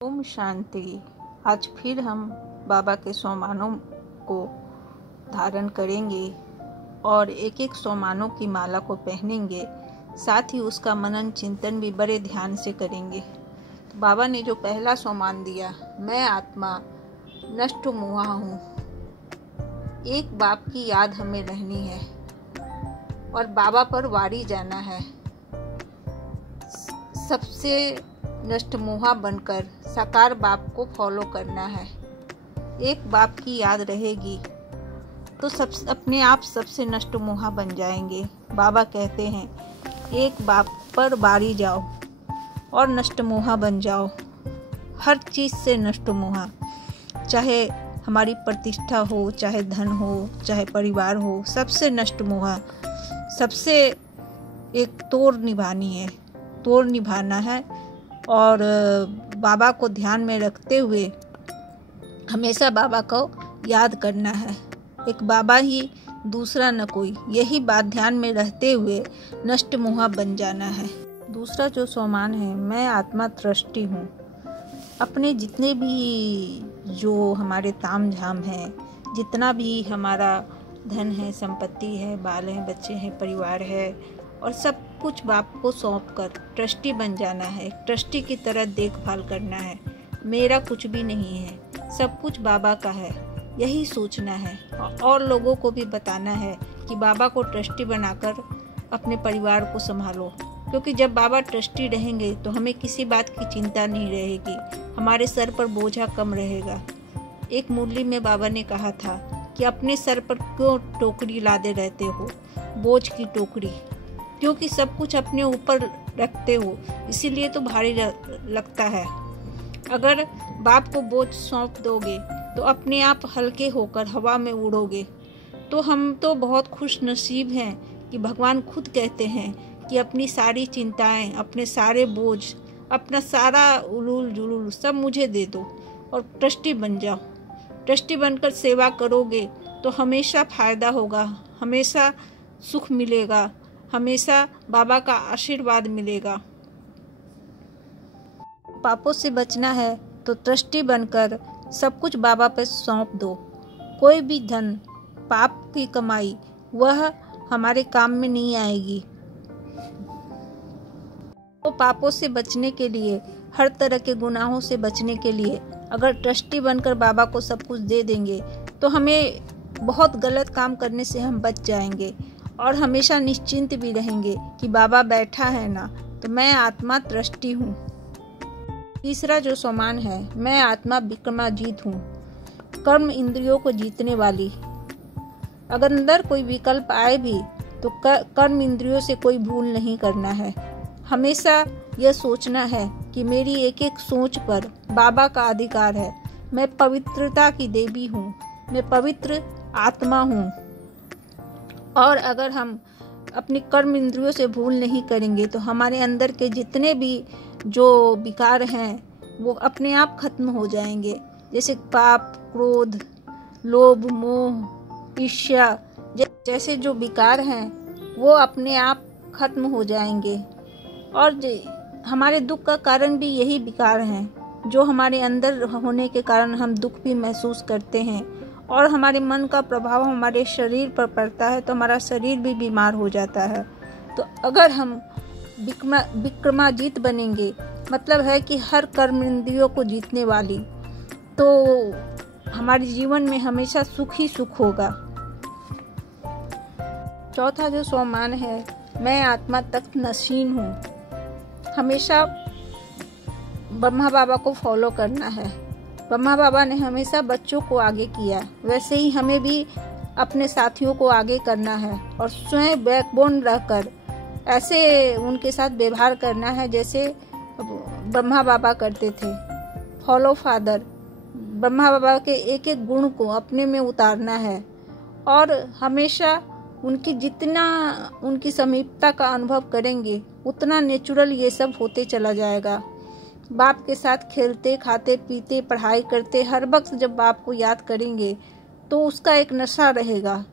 ओम शांति। आज फिर हम बाबा के सोमानों को धारण करेंगे और एक एक सोमानों की माला को पहनेंगे। साथ ही उसका मनन चिंतन भी बड़े ध्यान से करेंगे। तो बाबा ने जो पहला सोमान दिया, मैं आत्मा नष्ट मुआ हूँ। एक बाप की याद हमें रहनी है और बाबा पर वारी जाना है। सबसे नष्ट मोहा बनकर साकार बाप को फॉलो करना है। एक बाप की याद रहेगी तो सब अपने आप सबसे नष्ट मोहा बन जाएंगे। बाबा कहते हैं, एक बाप पर बारी जाओ और नष्ट मोहा बन जाओ। हर चीज़ से नष्ट मोहा, चाहे हमारी प्रतिष्ठा हो, चाहे धन हो, चाहे परिवार हो, सबसे नष्ट मोहा। सबसे एक तोड़ निभानी है, तोड़ निभाना है और बाबा को ध्यान में रखते हुए हमेशा बाबा को याद करना है। एक बाबा ही, दूसरा न कोई। यही बात ध्यान में रहते हुए नष्ट मोहा बन जाना है। दूसरा जो सोमान है, मैं आत्मा दृष्टि हूँ। अपने जितने भी जो हमारे ताम झाम हैं, जितना भी हमारा धन है, संपत्ति है, बाल हैं, बच्चे हैं, परिवार है, और सब कुछ बाप को सौंप कर ट्रस्टी बन जाना है। ट्रस्टी की तरह देखभाल करना है। मेरा कुछ भी नहीं है, सब कुछ बाबा का है, यही सोचना है। और लोगों को भी बताना है कि बाबा को ट्रस्टी बनाकर अपने परिवार को संभालो। क्योंकि जब बाबा ट्रस्टी रहेंगे तो हमें किसी बात की चिंता नहीं रहेगी, हमारे सर पर बोझा कम रहेगा। एक मुरली में बाबा ने कहा था कि अपने सर पर क्यों टोकरी लादे रहते हो, बोझ की टोकरी, क्योंकि सब कुछ अपने ऊपर रखते हो, इसीलिए तो भारी लगता है। अगर बाप को बोझ सौंप दोगे तो अपने आप हल्के होकर हवा में उड़ोगे। तो हम तो बहुत खुश नसीब हैं कि भगवान खुद कहते हैं कि अपनी सारी चिंताएं, अपने सारे बोझ, अपना सारा उलूल जुलूल सब मुझे दे दो और ट्रस्टी बन जाओ। ट्रस्टी बनकर सेवा करोगे तो हमेशा फायदा होगा, हमेशा सुख मिलेगा, हमेशा बाबा का आशीर्वाद मिलेगा। पापों से बचना है तो ट्रस्टी बनकर सब कुछ बाबा पे सौंप दो। कोई भी धन, पाप की कमाई, वह हमारे काम में नहीं आएगी। तो पापों से बचने के लिए, हर तरह के गुनाहों से बचने के लिए अगर ट्रस्टी बनकर बाबा को सब कुछ दे देंगे तो हमें बहुत गलत काम करने से हम बच जाएंगे और हमेशा निश्चिंत भी रहेंगे कि बाबा बैठा है ना। तो मैं आत्मा दृष्टि हूँ। तीसरा जो सोमान है, मैं आत्मा विक्रमाजीत हूँ, कर्म इंद्रियों को जीतने वाली। अगर अंदर कोई विकल्प आए भी तो कर्म इंद्रियों से कोई भूल नहीं करना है। हमेशा यह सोचना है कि मेरी एक एक सोच पर बाबा का अधिकार है। मैं पवित्रता की देवी हूँ, मैं पवित्र आत्मा हूँ। और अगर हम अपनी कर्म इंद्रियों से भूल नहीं करेंगे तो हमारे अंदर के जितने भी जो विकार हैं वो अपने आप खत्म हो जाएंगे। जैसे पाप, क्रोध, लोभ, मोह, ईर्ष्या जैसे जो विकार हैं वो अपने आप खत्म हो जाएंगे। और हमारे दुख का कारण भी यही विकार हैं, जो हमारे अंदर होने के कारण हम दुख भी महसूस करते हैं। और हमारे मन का प्रभाव हमारे शरीर पर पड़ता है तो हमारा शरीर भी बीमार हो जाता है। तो अगर हम विक्रमाजीत बनेंगे, मतलब है कि हर कर्म इंद्रियों को जीतने वाली, तो हमारे जीवन में हमेशा सुख ही सुख होगा। चौथा जो सोमान है, मैं आत्मा तक नशीन हूँ। हमेशा ब्रह्मा बाबा को फॉलो करना है। ब्रह्मा बाबा ने हमेशा बच्चों को आगे किया, वैसे ही हमें भी अपने साथियों को आगे करना है और स्वयं बैकबोन रहकर ऐसे उनके साथ व्यवहार करना है जैसे ब्रह्मा बाबा करते थे। फॉलो फादर, ब्रह्मा बाबा के एक एक गुण को अपने में उतारना है और हमेशा उनकी जितना उनकी समीपता का अनुभव करेंगे उतना नेचुरल ये सब होते चला जाएगा। बाप के साथ खेलते, खाते, पीते, पढ़ाई करते, हर वक्त जब बाप को याद करेंगे तो उसका एक नशा रहेगा।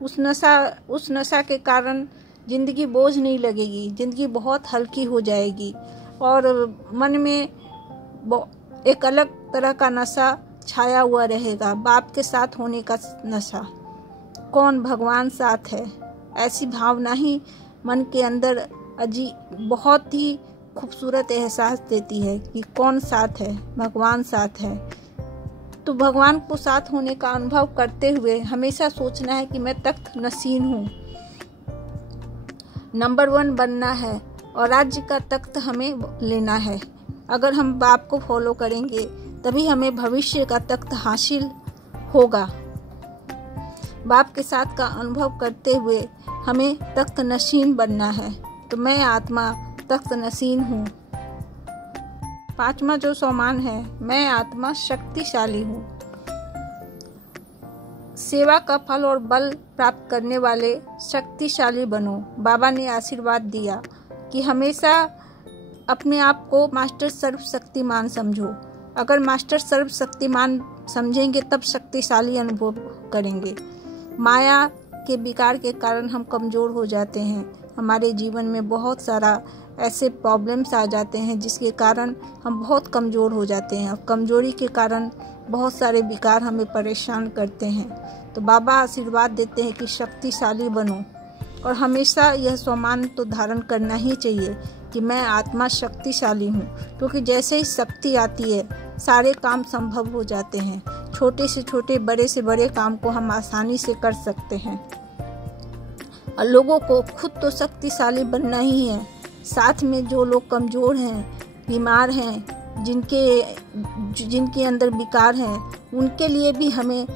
उस नशा के कारण जिंदगी बोझ नहीं लगेगी, जिंदगी बहुत हल्की हो जाएगी और मन में एक अलग तरह का नशा छाया हुआ रहेगा, बाप के साथ होने का नशा। कौन भगवान साथ है, ऐसी भावना ही मन के अंदर बहुत ही खूबसूरत एहसास देती है कि कौन साथ है, भगवान साथ है। तो भगवान को साथ होने का अनुभव करते हुए हमेशा सोचना है कि मैं तख्त नशीन हूँ, नंबर 1 बनना है और राज्य का तख्त हमें लेना है। अगर हम बाप को फॉलो करेंगे तभी हमें भविष्य का तख्त हासिल होगा। बाप के साथ का अनुभव करते हुए हमें तख्त नशीन बनना है। तो मैं आत्मा तख्त नशीन हूँ। 5वां जो सोमान है, मैं आत्मा शक्तिशाली हूँ। सेवा का फल और बल प्राप्त करने वाले शक्तिशाली बनो। बाबा ने आशीर्वाद दिया कि हमेशा अपने आप को मास्टर सर्वशक्तिमान समझो। अगर मास्टर सर्वशक्तिमान समझेंगे तब शक्तिशाली अनुभव करेंगे। माया के विकार के कारण हम कमज़ोर हो जाते हैं। हमारे जीवन में बहुत सारा ऐसे प्रॉब्लम्स आ जाते हैं जिसके कारण हम बहुत कमज़ोर हो जाते हैं और कमज़ोरी के कारण बहुत सारे विकार हमें परेशान करते हैं। तो बाबा आशीर्वाद देते हैं कि शक्तिशाली बनो और हमेशा यह सम्मान तो धारण करना ही चाहिए कि मैं आत्मा शक्तिशाली हूँ, क्योंकि जैसे ही शक्ति आती है सारे काम संभव हो जाते हैं। छोटे से छोटे, बड़े से बड़े काम को हम आसानी से कर सकते हैं। और लोगों को खुद तो शक्तिशाली बनना ही है, साथ में जो लोग कमज़ोर हैं, बीमार हैं, जिनके अंदर विकार हैं, उनके लिए भी हमें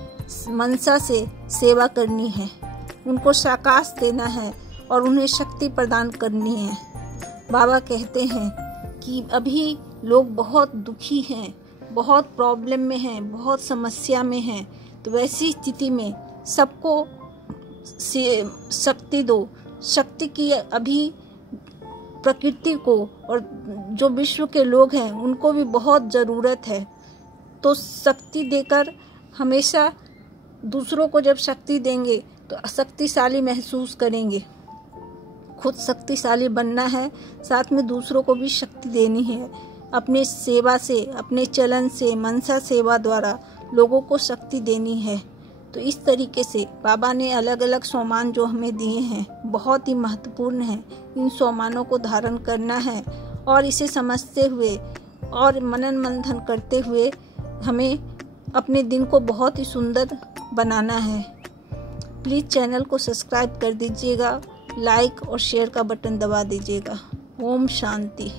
मनसा से सेवा करनी है, उनको शाकाश देना है और उन्हें शक्ति प्रदान करनी है। बाबा कहते हैं कि अभी लोग बहुत दुखी हैं, बहुत प्रॉब्लम में हैं, बहुत समस्या में हैं। तो वैसी स्थिति में सबको शक्ति दो। शक्ति की अभी प्रकृति को और जो विश्व के लोग हैं उनको भी बहुत ज़रूरत है। तो शक्ति देकर हमेशा दूसरों को जब शक्ति देंगे तो शक्तिशाली महसूस करेंगे। खुद शक्तिशाली बनना है, साथ में दूसरों को भी शक्ति देनी है। अपने सेवा से, अपने चलन से, मनसा सेवा द्वारा लोगों को शक्ति देनी है। तो इस तरीके से बाबा ने अलग अलग सोमान जो हमें दिए हैं बहुत ही महत्वपूर्ण हैं। इन सोमानों को धारण करना है और इसे समझते हुए और मनन मंथन करते हुए हमें अपने दिन को बहुत ही सुंदर बनाना है। प्लीज़ चैनल को सब्सक्राइब कर दीजिएगा, लाइक और शेयर का बटन दबा दीजिएगा। ओम शांति।